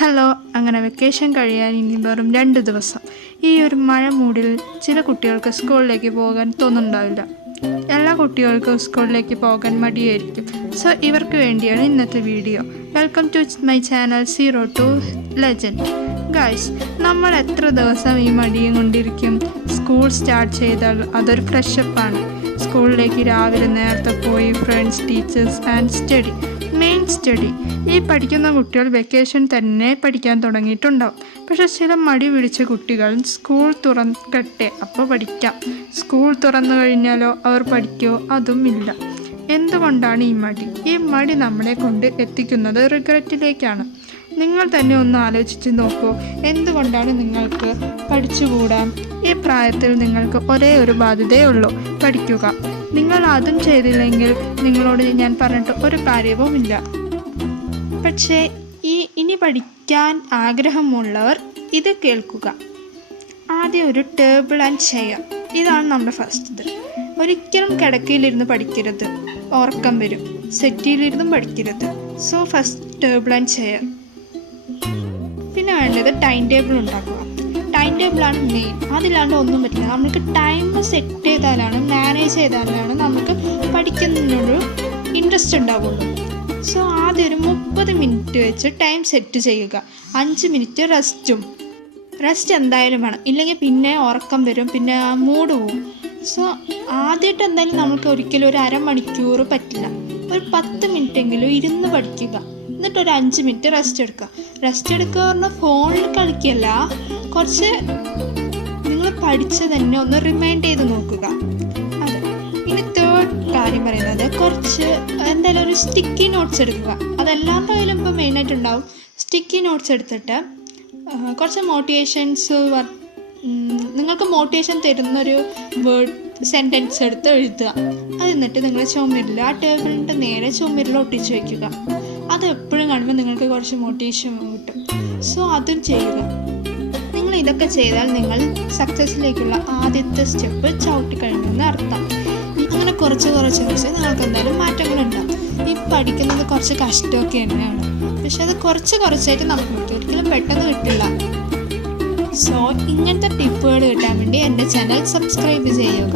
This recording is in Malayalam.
ഹലോ, അങ്ങനെ വെക്കേഷൻ കഴിയാൻ ഇനി വെറും 2 ദിവസം. ഈ ഒരു മഴ മൂഡിൽ ചില കുട്ടികൾക്ക് സ്കൂളിലേക്ക് പോകാൻ തോന്നുന്നുണ്ടാവില്ല. എല്ലാ കുട്ടികൾക്കും സ്കൂളിലേക്ക് പോകാൻ മടിയായിരിക്കും. സോ ഇവർക്ക് വേണ്ടിയാണ് ഇന്നത്തെ video. Welcome to my channel zero to legend. Guys, നമ്മൾ എത്ര ദിവസം ഈ മടിയും കൊണ്ടിരിക്കും? സ്കൂൾ സ്റ്റാർട്ട് ചെയ്താൽ അതൊരു ഫ്രഷപ്പാണ്. സ്കൂളിലേക്ക് രാവിലെ നേരത്തെ പോയി friends, teachers and study. Main study. ഈ പഠിക്കുന്ന കുട്ടികൾ വെക്കേഷൻ തന്നെ പഠിക്കാൻ തുടങ്ങിയിട്ടുണ്ടാവും. പക്ഷെ ചില മടി പിടിച്ച കുട്ടികൾ സ്കൂൾ തുറക്കട്ടെ അപ്പോൾ പഠിക്കാം, സ്കൂൾ തുറന്നു കഴിഞ്ഞാലോ അവർ പഠിക്കുമോ, അതും ഇല്ല. എന്തുകൊണ്ടാണ് ഈ മടി? ഈ മടി നമ്മളെ കൊണ്ട് എത്തിക്കുന്നത് റിഗ്രറ്റിലേക്കാണ്. നിങ്ങൾ തന്നെ ഒന്ന് ആലോചിച്ച് നോക്കൂ. എന്തുകൊണ്ടാണ് നിങ്ങൾക്ക് പഠിച്ചുകൂടാൻ? ഈ പ്രായത്തിൽ നിങ്ങൾക്ക് ഒരേ ഒരു ബാധ്യതയുള്ളൂ, പഠിക്കുക. നിങ്ങൾ അതും ചെയ്തില്ലെങ്കിൽ നിങ്ങളോട് ഞാൻ പറഞ്ഞിട്ട് ഒരു കാര്യവുമില്ല. പക്ഷേ ഇനി പഠിക്കാൻ ആഗ്രഹമുള്ളവർ ഇത് കേൾക്കുക. ആദ്യം ഒരു ടേബിൾ ആൻഡ് ചെയർ. ഇതാണ് നമ്മുടെ ഫസ്റ്റ്. ഒരിക്കലും കിടക്കയിലിരുന്ന് പഠിക്കരുത്, ഉറക്കം വരും. സെറ്റിയിലിരുന്നും പഠിക്കരുത്. So first table and chair. പിന്നെ വേണ്ടത് ടൈം ടേബിൾ ഉണ്ടാക്കുക. ടൈം ടേബിളാണ് മെയിൻ. അതില്ലാണ്ട് ഒന്നും പറ്റില്ല. നമുക്ക് ടൈം സെറ്റ് ചെയ്താലാണ്, മാനേജ് ചെയ്താലാണ് നമുക്ക് പഠിക്കുന്നതിനൊരു ഇൻട്രസ്റ്റ് ഉണ്ടാവുള്ളൂ. സോ ആദ്യം ഒരു 30 മിനിറ്റ് വെച്ച് ടൈം സെറ്റ് ചെയ്യുക. 5 മിനിറ്റ് റെസ്റ്റ് എന്തായാലും വേണം. ഇല്ലെങ്കിൽ പിന്നെ ഉറക്കം വരും, പിന്നെ മൂഡ് പോവും. സോ ആദ്യമായിട്ട് എന്തായാലും നമുക്ക് ഒരിക്കലും ഒരു അരമണിക്കൂർ പറ്റില്ല. ഒരു 10 മിനിറ്റെങ്കിലും ഇരുന്ന് പഠിക്കുക. എന്നിട്ട് ഒരു 5 മിനിറ്റ് റെസ്റ്റ് എടുക്കുക. റെസ്റ്റ് എടുക്കുക പറഞ്ഞാൽ ഫോണിൽ കളിക്കല്ല, കുറച്ച് നിങ്ങൾ പഠിച്ച് തന്നെ ഒന്ന് റിമൈൻഡ് ചെയ്ത് നോക്കുക. അതെ. ഇനി തേർഡ് കാര്യം പറയുന്നത്, കുറച്ച് എന്തായാലും ഒരു സ്റ്റിക്കി നോട്ട്സ് എടുക്കുക. അതെല്ലാം കയ്യിലും ഇപ്പോൾ മെയിനായിട്ടുണ്ടാവും. സ്റ്റിക്കി നോട്ട്സ് എടുത്തിട്ട് കുറച്ച് മോട്ടിവേഷൻസ്, നിങ്ങൾക്ക് മോട്ടിവേഷൻ തരുന്നൊരു വേർഡ് സെൻറ്റൻസ് എടുത്ത് എഴുതുക. അത് എന്നിട്ട് നിങ്ങൾ ചുമരിൽ, ആ ടേബിളിൻ്റെ നേരെ ചുമരിൽ ഒട്ടിച്ച് വയ്ക്കുക. അത് എപ്പോഴും കാണുമ്പോൾ നിങ്ങൾക്ക് കുറച്ച് മോട്ടിവേഷൻ കിട്ടും. സോ അതും ചെയ്യുക. നിങ്ങൾ ഇതൊക്കെ ചെയ്താൽ നിങ്ങൾ സക്സസ്സിലേക്കുള്ള ആദ്യത്തെ സ്റ്റെപ്പ് ചവിട്ടിക്കഴിഞ്ഞെന്ന് അർത്ഥം. അങ്ങനെ കുറച്ച് നിങ്ങൾക്ക് എന്തായാലും മാറ്റങ്ങളുണ്ടാകും. ഈ പഠിക്കുന്നത് കുറച്ച് കഷ്ടമൊക്കെ തന്നെയാണ്, പക്ഷെ അത് കുറച്ചായിട്ട് നമുക്ക് കിട്ടും. ഒരിക്കലും പെട്ടെന്ന് കിട്ടില്ല. സോ ഇങ്ങനത്തെ ടിപ്പുകൾ കിട്ടാൻ വേണ്ടി എൻ്റെ ചാനൽ സബ്സ്ക്രൈബ് ചെയ്യുക.